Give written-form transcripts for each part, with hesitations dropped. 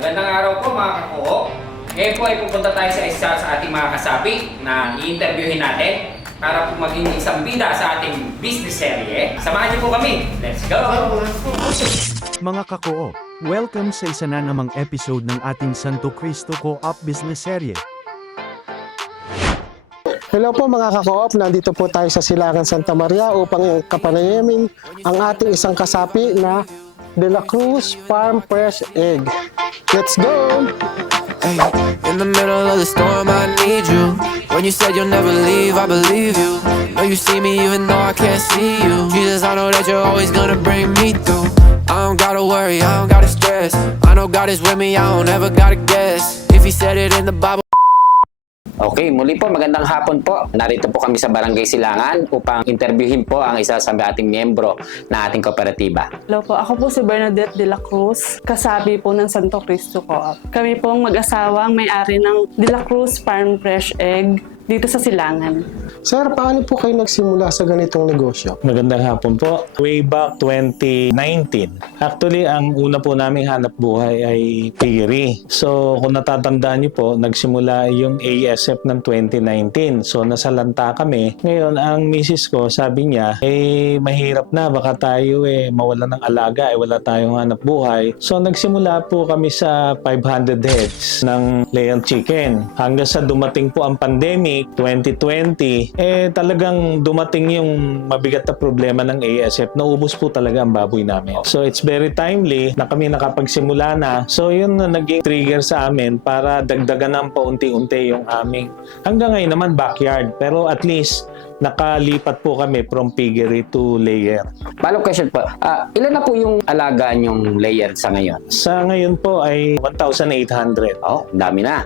Magandang araw po mga kakuho. Ngayon po ay pupunta tayo sa isa sa ating mga kasapi na i-interviewin natin para po maging isang bida sa ating business serye. Samahan niyo po kami. Let's go! Mga kakuo, welcome sa isa na namang episode ng ating Santo Cristo Co-op Business Serye. Hello po mga ka-co-op, nandito po tayo sa Silangan Santa Maria upang kapanayamin ang ating isang kasapi na De La Cruz Farm Fresh Egg. Let's go! Hey, in the middle of the storm, I need you. When you said you'll never leave, I believe you. Know you see me even though I can't see you. Jesus, I know that you're always gonna bring me through. I don't gotta worry, I don't gotta stress. I know God is with me, I don't ever gotta guess. If He said it in the Bible. Okay, muli po magandang hapon po. Narito po kami sa Barangay Silangan upang interviewin po ang isa sa ating miyembro na ating kooperatiba. Hello po, ako po si Bernadette De La Cruz, kasabi po ng Santo Cristo Co-op. Kami pong mag-asawang may-ari ng De La Cruz Farm Fresh Egg dito sa Silangan. Sir, paano po kayo nagsimula sa ganitong negosyo? Magandang hapon po. Way back 2019. Actually, ang una po naming hanap buhay ay piggery. So, kung natatandaan niyo po, nagsimula yung ASF ng 2019. So, nasalanta kami. Ngayon, ang misis ko, sabi niya, mahirap na. Baka tayo mawala ng alaga. Wala tayong hanap buhay. So, nagsimula po kami sa 500 heads ng layer chicken. Hanggang sa dumating po ang pandemic, 2020, talagang dumating yung mabigat na problema ng ASF. Naubos po talaga ang baboy namin. So it's very timely na kami nakapagsimula na. So yun na naging trigger sa amin para dagdagan ng paunti-unti yung aming hanggang ngayon naman backyard. Pero at least nakalipat po kami from piggery to layer. Follow question po. Ilan na po yung alaga niyong layer sa ngayon? Sa ngayon po ay 1,800. Oh, dami na.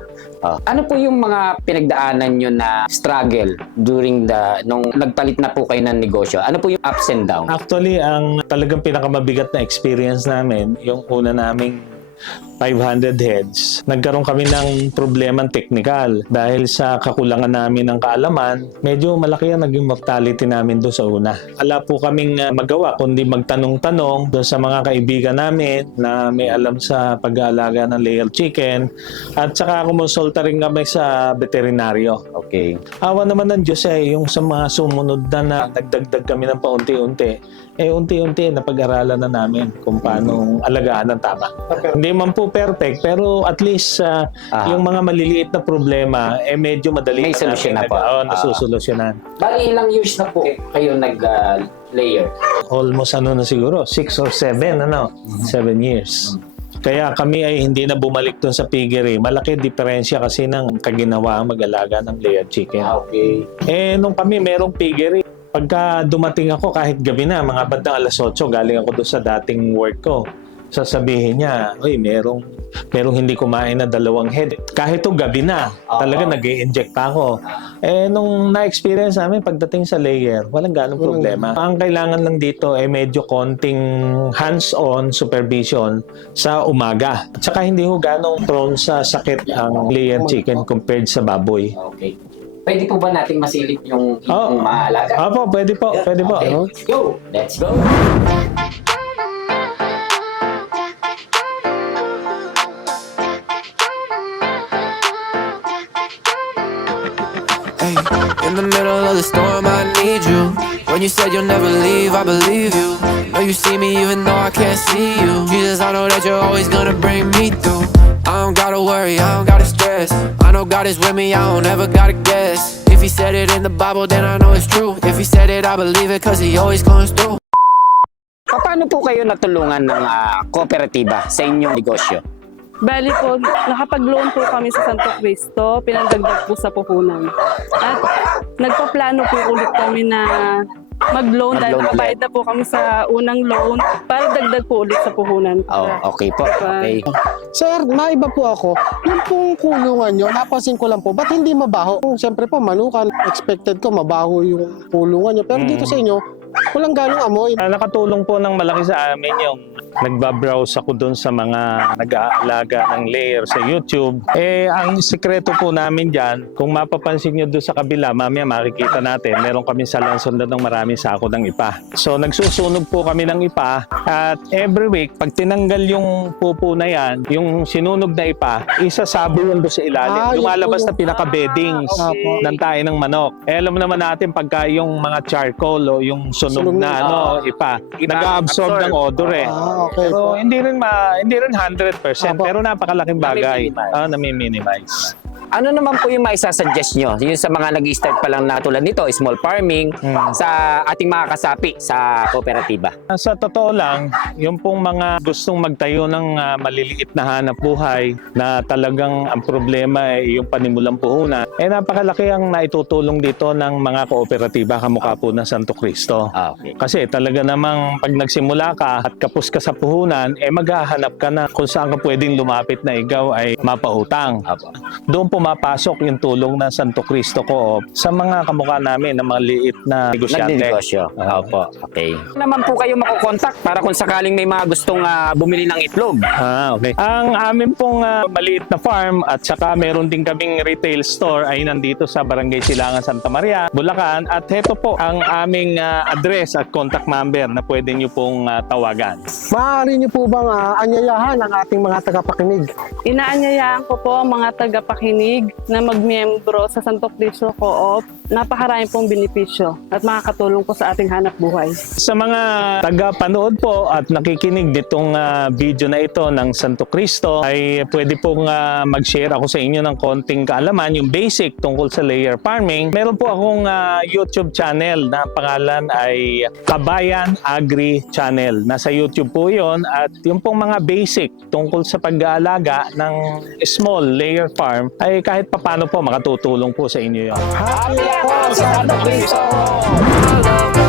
Ano po yung mga pinagdaanan nyo na struggle during nung nagpalit na po kayo ng negosyo? Ano po yung ups and downs? Actually, ang talagang pinakamabigat na experience namin, yung una naming 500 heads, nagkaroon kami ng problemang technical dahil sa kakulangan namin ng kaalaman. Medyo malaki ang naging mortality namin doon sa una. Wala po kaming magawa kundi magtanong-tanong doon sa mga kaibigan namin na may alam sa pag-aalaga ng layer chicken at saka kumonsulta rin kami sa veterinaryo. Okay. Awa naman ng Diyos yung sa mga sumunod na nagdagdag kami ng paunti-unti, unti-unti napag-aralan na namin kung paano alagaan ng tama. Hindi man po perfect, pero at least yung mga maliliit na problema, medyo madali. May solusyon na po. Nasusolusyonan. Bali, ilang years na po kayo nag-layer? Almost na siguro, 6 or 7, 7 years. Kaya kami ay hindi na bumalik doon sa piggery. Malaki diferensya kasi ng kaginawa mag-alaga ng layer chicken. Okay. Nung kami merong piggery, pagka dumating ako kahit gabi na, mga bandang alas 8, galing ako doon sa dating work ko. Sasabihin niya, merong hindi kumain na 2 head. Kahit to gabi na, talaga nag-i-inject pa ako. Nung na-experience namin pagdating sa layer, walang ganong problema. Ang kailangan lang dito medyo konting hands-on supervision sa umaga. At saka hindi ho ganong prone sa sakit ang layer chicken compared sa baboy. Okay. Pwede po ba nating masilip yung maalaga? Opo, pwede po. Pwede po. Okay, let's go. Let's go. Hey, in the middle of the storm, I need you. When you said you'll never leave, I believe you. Know you see me even though I can't see you. Jesus, I know that you're always gonna bring me through. I don't gotta worry, I don't gotta stress. I know God is with me, I don't ever gotta guess. If He said it in the Bible, then I know it's true. If He said it, I believe it, cause He always comes through. Paano po kayo natulungan ng kooperatiba sa inyong negosyo? Bali po, nakapag-loan po kami sa Santo Cristo, pinandagdag po sa puhunan. At nagpaplano po ulit kami na mag-loan dahil nakabayad na po kami sa unang loan para dagdag po ulit sa puhunan. Okay po. Okay. Sir, maiba po ako. Yung pong kulungan nyo, napansin ko lang po, ba't hindi mabaho? Siyempre po, manukan, expected ko mabaho yung kulungan nyo. Pero dito sa inyo, walang ganong amoy. Nakatulong po ng malaki sa amin yung nagbabrowse ako doon sa mga nag-aalaga ng layer sa YouTube. Ang sikreto po namin dyan, kung mapapansin nyo doon sa kabila, mamaya makikita natin, meron kami salansundan ng maraming sako ng ipa. So nagsusunog po kami ng ipa at every week, pag tinanggal yung pupo na yan, yung sinunog na ipa, isasabo yun doon sa ilalim. Yun Lumalabas po na pinaka-beddings okay. ng tayo ng manok. Alam naman natin pagka yung mga charcoal o yung sunog na ipa, nag-absorb ng odor Okay Pero po. hindi rin 100%, Apo. pero napakalaking bagay. Nami-minimize. Nami-minimize. Ano naman po yung maisasuggest nyo? Yung sa mga nag-start pa lang na tulad nito, small farming, sa ating mga kasapi sa kooperatiba. Sa totoo lang, yung pong mga gustong magtayo ng maliliit na hanap buhay na talagang ang problema ay yung panimulang puhunan, napakalaki ang naitutulong dito ng mga kooperatiba kamukha po ng Santo Cristo. Okay. Kasi talaga namang pag nagsimula ka at kapos ka sa puhunan, maghahanap ka na kung saan ka pwedeng lumapit na ikaw ay mapautang. Apo. Doon pumapasok yung tulong ng Santo Cristo Co-op sa mga kamukha namin na mga liit na negosyante. Nagdinegosyo. Opo. Okay. Naman po kayo makukontak para kung sakaling may mga gustong bumili ng itlog. Okay. Ang amin pong maliit na farm at saka meron din kaming retail store ay nandito sa Barangay Silangan, Santa Maria, Bulacan. At heto po ang aming address at contact number na pwede nyo pong tawagan. Maaari niyo po bang anyayahan ang ating mga tagapakinig? Inaanyayahan ko po ang mga tagapakinig na magmiyembro sa Santo Cristo Co-op. Napakarami pong benepisyo at makakatulong po sa ating hanap buhay. Sa mga taga-panood po at nakikinig nitong video na ito ng Santo Cristo ay pwede pong mag-share ako sa inyo ng konting kaalaman, yung basic tungkol sa layer farming. Meron po akong YouTube channel na pangalan ay Kabayan Agri Channel. Nasa YouTube po yun at yung pong mga basic tungkol sa pag-aalaga ng small layer farm ay kahit papano po makatutulong po sa inyo yun. Happy po, Santo Cristo! I love